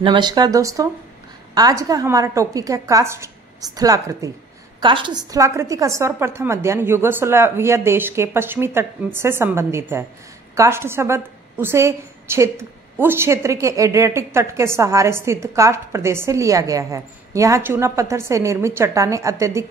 नमस्कार दोस्तों, आज का हमारा टॉपिक है कास्ट स्थलाकृति। कास्ट स्थलाकृति का सर्वप्रथम अध्ययन यूगोस्लाविया देश के पश्चिमी तट से संबंधित है। कास्ट शब्द उस क्षेत्र के एड्रियाटिक तट के सहारे स्थित कास्ट प्रदेश से लिया गया है। यहाँ चूना पत्थर से निर्मित चट्टानें अत्यधिक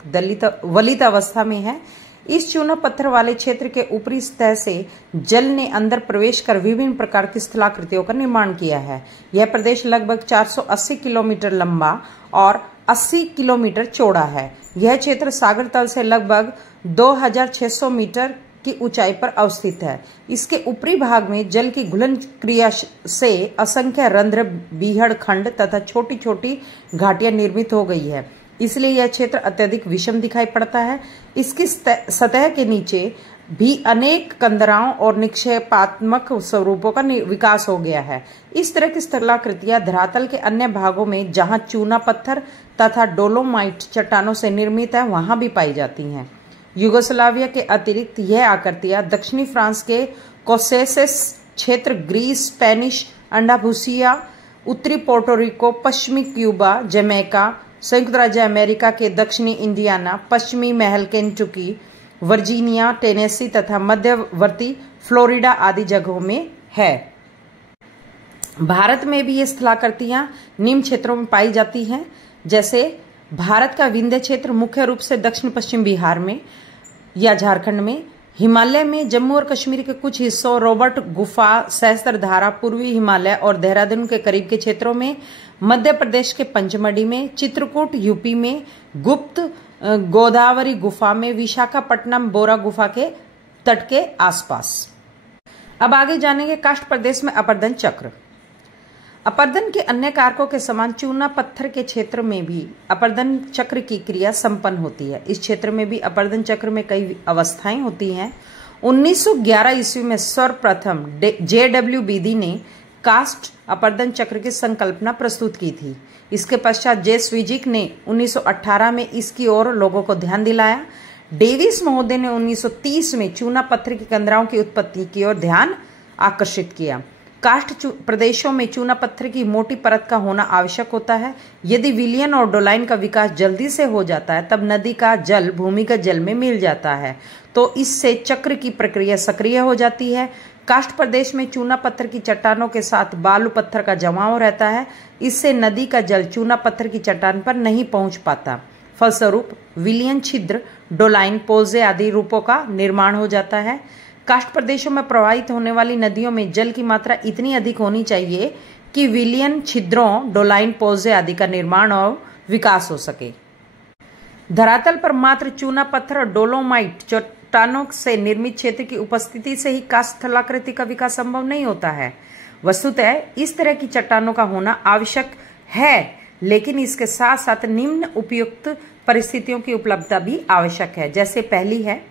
वलित अवस्था में है। इस चूना पत्थर वाले क्षेत्र के ऊपरी सतह से जल ने अंदर प्रवेश कर विभिन्न प्रकार की स्थलाकृतियों का निर्माण किया है। यह प्रदेश लगभग 480 किलोमीटर लंबा और 80 किलोमीटर चौड़ा है। यह क्षेत्र सागर तल से लगभग 2600 मीटर की ऊंचाई पर अवस्थित है। इसके ऊपरी भाग में जल की घुलन क्रिया से असंख्य रंध्र, बीहड़ खंड तथा छोटी छोटी घाटियां निर्मित हो गई है, इसलिए यह क्षेत्र अत्यधिक विषम दिखाई पड़ता है। इसकी सतह के नीचे भी अनेक कंदराओं और निक्षेपात्मक स्वरूपों का विकास हो गया है। इस तरह की स्थलाकृतियां धरातल के अन्य भागों में, जहां चूना पत्थर तथा डोलोमाइट चट्टानों से निर्मित है, वहां भी पाई जाती हैं। यूगोस्लाविया के अतिरिक्त यह आकृतियां दक्षिणी फ्रांस के कोसेसेस क्षेत्र, ग्रीस, स्पेनिश अंडालूसिया, उत्तरी पोर्टोरिको, पश्चिमी क्यूबा, जमैका, संयुक्त राज्य अमेरिका के दक्षिणी इंडियाना, पश्चिमी महल केंटुकी, वर्जीनिया, टेनेसी तथा मध्यवर्ती फ्लोरिडा आदि जगहों में है। भारत में भी ये स्थलाकृतियां निम्न क्षेत्रों में पाई जाती हैं, जैसे भारत का विंध्य क्षेत्र मुख्य रूप से दक्षिण पश्चिम बिहार में या झारखंड में, हिमालय में जम्मू और कश्मीर के कुछ हिस्सों, रॉबर्ट गुफा, सहस्त्रधारा, पूर्वी हिमालय और देहरादून के करीब के क्षेत्रों में, मध्य प्रदेश के पंचमढ़ी में, चित्रकूट यूपी में, गुप्त गोदावरी गुफा में, विशाखापट्टनम बोरा गुफा के तट के आसपास। अब आगे जानेंगे कास्ट प्रदेश में अपर्दन चक्र। अपर्दन के अन्य कारकों के समान चूना पत्थर के क्षेत्र में भी अपर्दन चक्र की क्रिया संपन्न होती है। इस क्षेत्र में भी अपर्दन चक्र में कई अवस्थाएं होती हैं। 1911 ईस्वी में सर्वप्रथम JW बेदी ने कास्ट अपर्दन चक्र की संकल्पना प्रस्तुत की थी। इसके पश्चात जे स्विजिक ने 1918 में इसकी ओर लोगों को ध्यान दिलाया। डेविस महोदय ने 1930 में चूना पत्थर की कंदराओं की उत्पत्ति की ओर ध्यान आकर्षित किया। कास्ट प्रदेशों में चूना पत्थर की मोटी परत का होना आवश्यक होता है। यदि विलियन और डोलाइन का विकास जल्दी से हो जाता है, तब नदी का जल भूमिगत जल में मिल जाता है, तो इससे चक्र की प्रक्रिया सक्रिय हो जाती है। कास्ट प्रदेश में चूना पत्थर की चट्टानों के साथ बालू पत्थर का जमाव रहता है। इससे नदी का जल चूना पत्थर की चट्टान पर नहीं पहुंच पाता। फलस्वरूप विलियन, छिद्र, डोलाइन, पोजे आदि रूपों का निर्माण हो जाता है। कास्ट प्रदेशों में प्रवाहित होने वाली नदियों में जल की मात्रा इतनी अधिक होनी चाहिए कि विलियन, छिद्रों, डोलाइन, पोजे आदि का निर्माण और विकास हो सके। धरातल पर मात्र चूना पत्थर और डोलोमाइट चट्टानों से निर्मित क्षेत्र की उपस्थिति से ही कास्ट स्थलाकृति का विकास संभव नहीं होता है। वस्तुतः इस तरह की चट्टानों का होना आवश्यक है, लेकिन इसके साथ साथ निम्न उपयुक्त परिस्थितियों की उपलब्धता भी आवश्यक है। जैसे पहली है,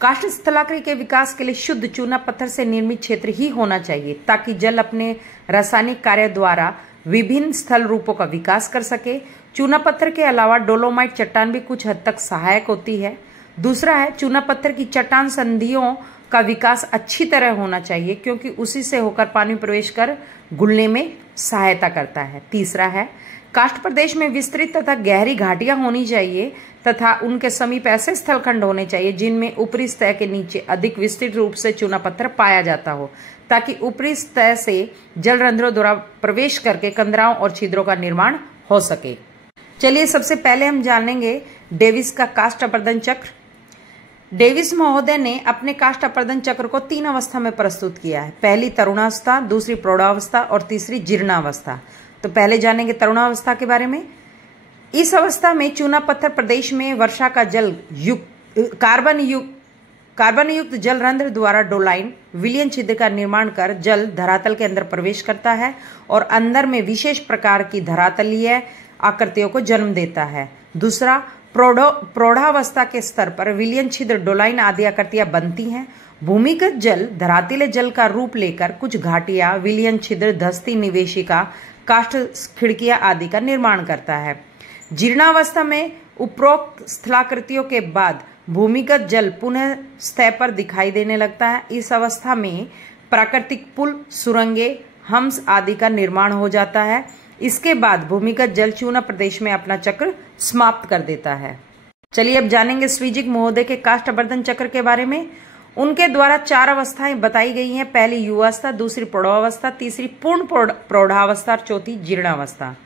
कास्ट स्थलाकृति के विकास के लिए शुद्ध चूना पत्थर से निर्मित क्षेत्र ही होना चाहिए, ताकि जल अपने रासायनिक कार्य द्वारा विभिन्न स्थल रूपों का विकास कर सके। चूना पत्थर के अलावा डोलोमाइट चट्टान भी कुछ हद तक सहायक होती है। दूसरा है, चूना पत्थर की चट्टान संधियों का विकास अच्छी तरह होना चाहिए, क्योंकि उसी से होकर पानी प्रवेश कर घुलने में सहायता करता है। तीसरा है, कास्ट प्रदेश में विस्तृत तथा गहरी घाटियां होनी चाहिए तथा उनके समीप ऐसे स्थलखंड होने चाहिए जिनमें ऊपरी सतह के नीचे अधिक विस्तृत रूप से चूना पत्थर पाया जाता हो, ताकि ऊपरी सतह से जल रंध्रों द्वारा प्रवेश करके कंदराओं और छिद्रों का निर्माण हो सके। चलिए सबसे पहले हम जानेंगे डेविस का कास्ट अपर्दन चक्र। डेविस महोदय ने अपने कास्ट अपर्दन चक्र को 3 अवस्था में प्रस्तुत किया है। पहली तरुणावस्था, दूसरी प्रौढ़ावस्था और तीसरी जीर्णावस्था। तो पहले जानेंगे तरुणावस्था के बारे में। इस अवस्था में चूना पत्थर प्रदेश में वर्षा का जल कार्बन युक्त जल रंध्र द्वारा डोलाइन, विलियन छिद्र का निर्माण कर जल धरातल के अंदर प्रवेश करता है और अंदर में विशेष प्रकार की धरातलीय आकृतियों को जन्म देता है। दूसरा, प्रौढ़ावस्था के स्तर पर विलियन, छिद्र, डोलाइन आदि आकृतियां बनती हैं। भूमिगत जल धरातलीय जल का रूप लेकर कुछ घाटियां, विलियन, छिद्र, धस्ती, निवेशिका, कास्ट खिड़कियां आदि का निर्माण करता है। जीर्णावस्था में उपरोक्त स्थलाकृतियों के बाद भूमिगत जल पुनः सतह पर दिखाई देने लगता है। इस अवस्था में प्राकृतिक पुल, सुरंगें, हम्स आदि का निर्माण हो जाता है। इसके बाद भूमिगत जल चूना प्रदेश में अपना चक्र समाप्त कर देता है। चलिए अब जानेंगे श्रीजिक महोदय के काष्ठवर्धन चक्र के बारे में। उनके द्वारा 4 अवस्थाएं बताई गई हैं। पहली युवावस्था, दूसरी प्रौढ़ावस्था, तीसरी पूर्ण प्रौढ़ावस्था और चौथी जीर्णावस्था।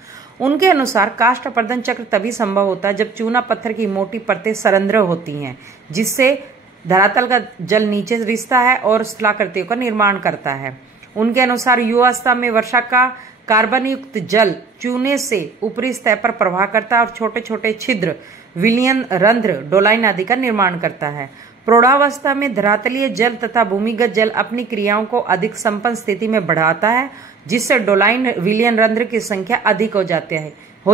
उनके अनुसार काष्ठवर्धन चक्र तभी संभव होता है जब चूना पत्थर की मोटी परतें सरंध्र होती हैं, जिससे धरातल का जल नीचे रिसता है और स्थलाकृतियों का निर्माण करता है। उनके अनुसार युवावस्था में वर्षा का कार्बन युक्त जल चूने से ऊपरी सतह पर प्रवाह करता है और छोटे छोटे छिद्र, विलयन रंध्र, डोलाइन आदि का निर्माण करता है। प्रौढ़ावस्था में धरातलीय जल तथा भूमिगत जल अपनी क्रियाओं को अधिक संपन्न स्थिति में बढ़ाता है, जिससे डोलाइन विलयन रंध्र की संख्या अधिक हो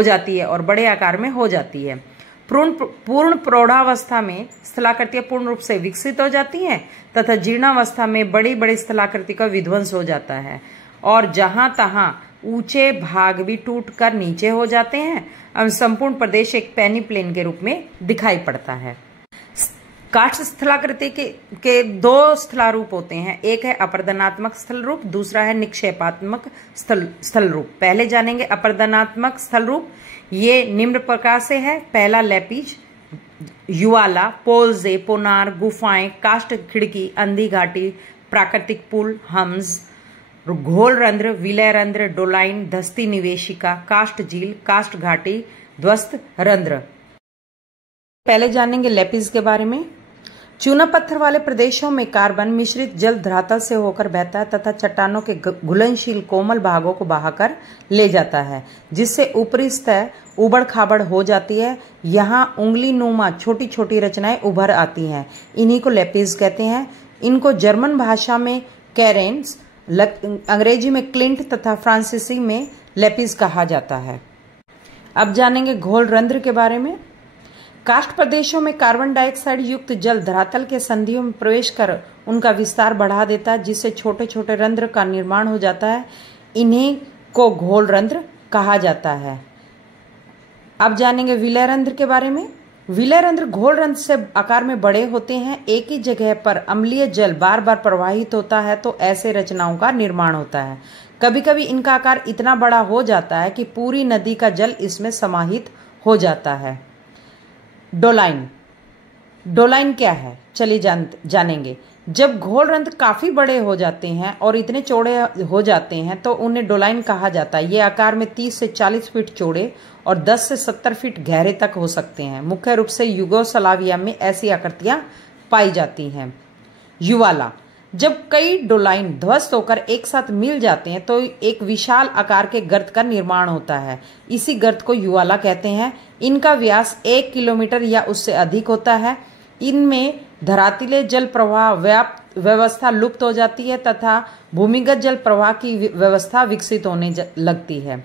जाती है और बड़े आकार में हो जाती है। पूर्ण प्रौढ़ावस्था में स्थलाकृतियां पूर्ण रूप से विकसित हो जाती हैं तथा जीर्णावस्था में बड़ी बड़ी स्थलाकृति का विध्वंस हो जाता है और जहां तहां ऊंचे भाग भी टूटकर नीचे हो जाते हैं। अब संपूर्ण प्रदेश एक पैनी प्लेन के रूप में दिखाई पड़ता है। काष्ठ स्थलाकृति के 2 स्थलारूप होते हैं। एक है अपर्दनात्मक स्थल रूप, दूसरा है निक्षेपात्मक स्थल रूप। पहले जानेंगे अपर्दनात्मक स्थल रूप। ये निम्न प्रकार से है। पहला लेपिज, युवाला, पोल्जे, पोनार, गुफाएं, काष्ठ खिड़की, अंधी घाटी, प्राकृतिक पुल, हम्स, घोल रंध्र, विलय रंध्र, डोलाइन, धस्ती निवेशिका, काष्ठ झील, काष्ठ घाटी, ध्वस्त रंध्र। पहले जानेंगे लेपिज के बारे में। चूना पत्थर वाले प्रदेशों में कार्बन मिश्रित जल धरातल से होकर बहता है तथा चट्टानों के घुलनशील कोमल भागों को बहाकर ले जाता है, जिससे ऊपरी सतह उबड़ खाबड़ हो जाती है। यहाँ उंगली नुमा छोटी छोटी रचनाएं उभर आती हैं। इन्हीं को लेपिज कहते हैं। इनको जर्मन भाषा में कैरेंस, अंग्रेजी में क्लिंट तथा फ्रांसीसी में लेपिज कहा जाता है। अब जानेंगे घोल रंध्र के बारे में। काष्ठ प्रदेशों में कार्बन डाइऑक्साइड युक्त जल धरातल के संधियों में प्रवेश कर उनका विस्तार बढ़ा देता है, जिससे छोटे छोटे रंध्र का निर्माण हो जाता है। इन्हीं को घोल रंध्र कहा जाता है। अब जानेंगे विलय रंध्र के बारे में। विलय रंध्र घोल रंध्र से आकार में बड़े होते हैं। एक ही जगह पर अम्लीय जल बार बार प्रवाहित होता है तो ऐसे रचनाओं का निर्माण होता है। कभी कभी इनका आकार इतना बड़ा हो जाता है कि पूरी नदी का जल इसमें समाहित हो जाता है। डोलाइन। डोलाइन क्या है, चलिए जानेंगे। जब घोल रंध्र काफी बड़े हो जाते हैं और इतने चौड़े हो जाते हैं तो उन्हें डोलाइन कहा जाता है। ये आकार में 30 से 40 फीट चौड़े और 10 से 70 फीट गहरे तक हो सकते हैं। मुख्य रूप से यूगोस्लाविया में ऐसी आकृतियां पाई जाती हैं। युवाला। जब कई डोलाइन ध्वस्त होकर एक साथ मिल जाते हैं तो एक विशाल आकार के गर्त का निर्माण होता है। इसी गर्त को युवाला कहते हैं। इनका व्यास 1 किलोमीटर या उससे अधिक होता है। इनमें धरातलीय जल प्रवाह व्यवस्था लुप्त हो जाती है तथा भूमिगत जल प्रवाह की व्यवस्था विकसित होने लगती है।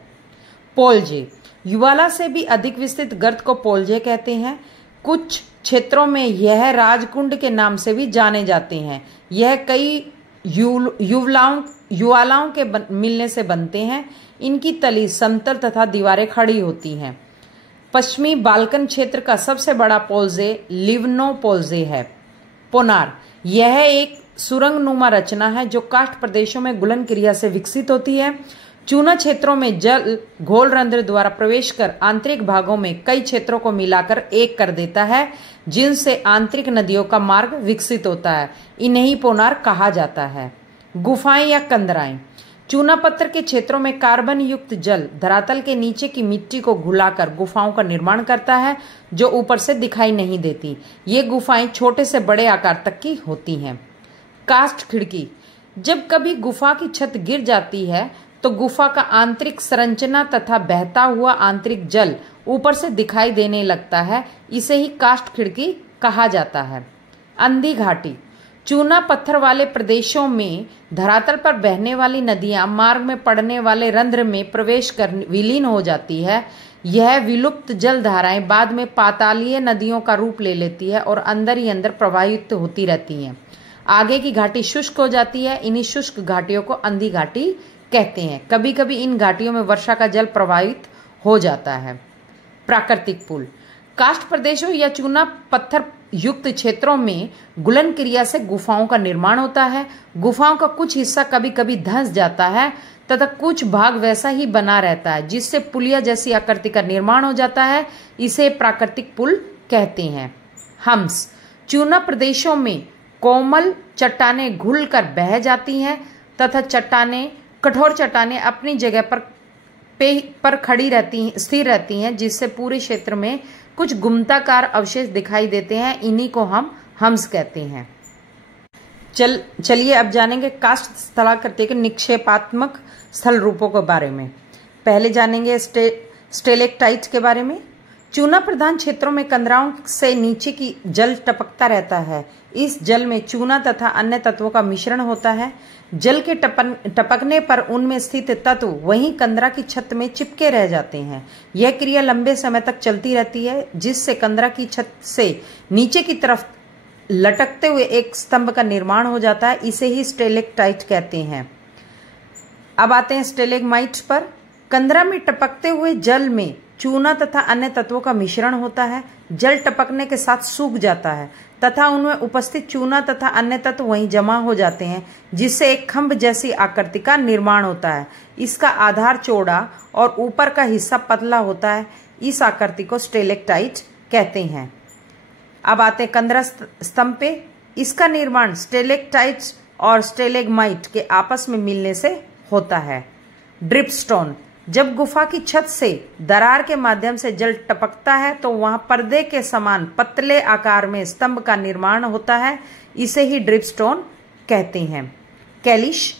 पोलजे। युवाला से भी अधिक विस्तृत गर्त को पोलजे कहते हैं। कुछ क्षेत्रों में यह राजकुंड के नाम से भी जाने जाते हैं। यह कई युवालाओं के मिलने से बनते हैं। इनकी तली समतल तथा दीवारें खड़ी होती हैं। पश्चिमी बाल्कन क्षेत्र का सबसे बड़ा पोल्जे लिवनो पोल्जे है। पोनार। यह एक सुरंग नुमा रचना है जो काष्ठ प्रदेशों में गुलन क्रिया से विकसित होती है। चूना क्षेत्रों में जल घोल रंध्र द्वारा प्रवेश कर आंतरिक भागों में कई क्षेत्रों को मिलाकर एक कर देता है, जिनसे आंतरिक नदियों का मार्ग विकसित होता है। इन्हें पोनार कहा जाता है। गुफाएं या कंदराएं। चूना पत्थर के क्षेत्रों में कार्बन युक्त जल धरातल के नीचे की मिट्टी को घुलाकर गुफाओं का निर्माण करता है, जो ऊपर से दिखाई नहीं देती। ये गुफाएं छोटे से बड़े आकार तक की होती हैं। काष्ठ खिड़की। जब कभी गुफा की छत गिर जाती है तो गुफा का आंतरिक संरचना तथा बहता हुआ आंतरिक जल ऊपर से दिखाई देने लगता है। इसे ही काष्ठ खिड़की कहा जाता है। अंधी घाटी। चूना पत्थर वाले प्रदेशों में धरातल पर बहने वाली नदियां मार्ग में पड़ने वाले रंध्र में प्रवेश कर विलीन हो जाती है। यह विलुप्त जल धाराएं बाद में पातालीय नदियों का रूप ले लेती है और अंदर ही अंदर प्रवाहित होती रहती हैं। आगे की घाटी शुष्क हो जाती है। इन्हीं शुष्क घाटियों को अंधी घाटी कहते हैं। कभी कभी इन घाटियों में वर्षा का जल प्रवाहित हो जाता है। प्राकृतिक पुल। काष्ठ प्रदेशों या चूना पत्थर युक्त क्षेत्रों में गुलन क्रिया से गुफाओं का निर्माण होता है। गुफाओं का कुछ हिस्सा कभी कभी धंस जाता है तथा कुछ भाग वैसा ही बना रहता है, जिससे पुलिया जैसी आकृति का निर्माण हो जाता है। इसे प्राकृतिक पुल कहते हैं। हम्स, चूना प्रदेशों में कोमल चट्टानें घुलकर बह जाती हैं तथा कठोर चट्टानें अपनी जगह पर खड़ी रहती हैं, स्थिर रहती हैं, जिससे पूरे क्षेत्र में कुछ गुम्फाकार अवशेष दिखाई देते हैं। इन्हीं को हम हम्स कहते हैं। चलिए अब जानेंगे काष्ठ स्थलाकृति के निक्षेपात्मक स्थल रूपों के बारे में। पहले जानेंगे स्टेलेक्टाइट के बारे में। चूना प्रधान क्षेत्रों में कंदराओं से नीचे की जल टपकता रहता है। इस जल में चूना तथा अन्य तत्वों का मिश्रण होता है। जल के टपकने पर उनमें स्थित तत्व वहीं कंदरा की छत में चिपके रह जाते हैं। यह क्रिया लंबे समय तक चलती रहती है, जिससे कंदरा की छत से नीचे की तरफ लटकते हुए एक स्तंभ का निर्माण हो जाता है। इसे ही स्टेलेक्टाइट कहते हैं। अब आते हैं स्टेलेग्माइट पर। कंदरा में टपकते हुए जल में चूना तथा अन्य तत्वों का मिश्रण होता है। जल टपकने के साथ सूख जाता है तथा उनमें उपस्थित चूना तथा अन्य तत्व वहीं जमा हो जाते हैं, जिससे एक खंभ जैसी आकृति का निर्माण होता है। इसका आधार चौड़ा और ऊपर का हिस्सा पतला होता है। इस आकृति को स्टेलेक्टाइट कहते हैं। अब आते हैं कंदरा स्तंभ पे। इसका निर्माण स्टेलेक्टाइट्स और स्टेलेग्माइट के आपस में मिलने से होता है। ड्रिपस्टोन, जब गुफा की छत से दरार के माध्यम से जल टपकता है तो वहां पर्दे के समान पतले आकार में स्तंभ का निर्माण होता है। इसे ही ड्रिपस्टोन कहते हैं। कैलिश,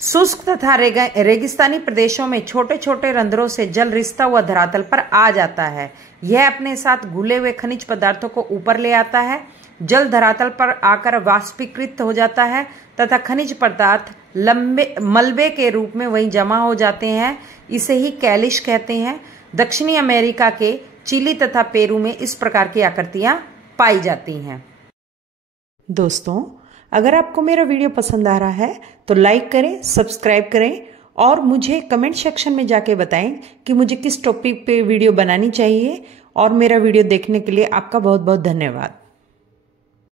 शुष्क तथा रेगिस्तानी प्रदेशों में छोटे छोटे रंध्रों से जल रिसता हुआ धरातल पर आ जाता है। यह अपने साथ घुले हुए खनिज पदार्थों को ऊपर ले आता है। जल धरातल पर आकर वाष्पीकृत हो जाता है तथा खनिज पदार्थ मलबे के रूप में वहीं जमा हो जाते हैं। इसे ही कैलिश कहते हैं। दक्षिणी अमेरिका के चिली तथा पेरू में इस प्रकार की आकृतियां पाई जाती हैं। दोस्तों, अगर आपको मेरा वीडियो पसंद आ रहा है तो लाइक करें, सब्सक्राइब करें और मुझे कमेंट सेक्शन में जाके बताएं कि मुझे किस टॉपिक पे वीडियो बनानी चाहिए। और मेरा वीडियो देखने के लिए आपका बहुत बहुत धन्यवाद।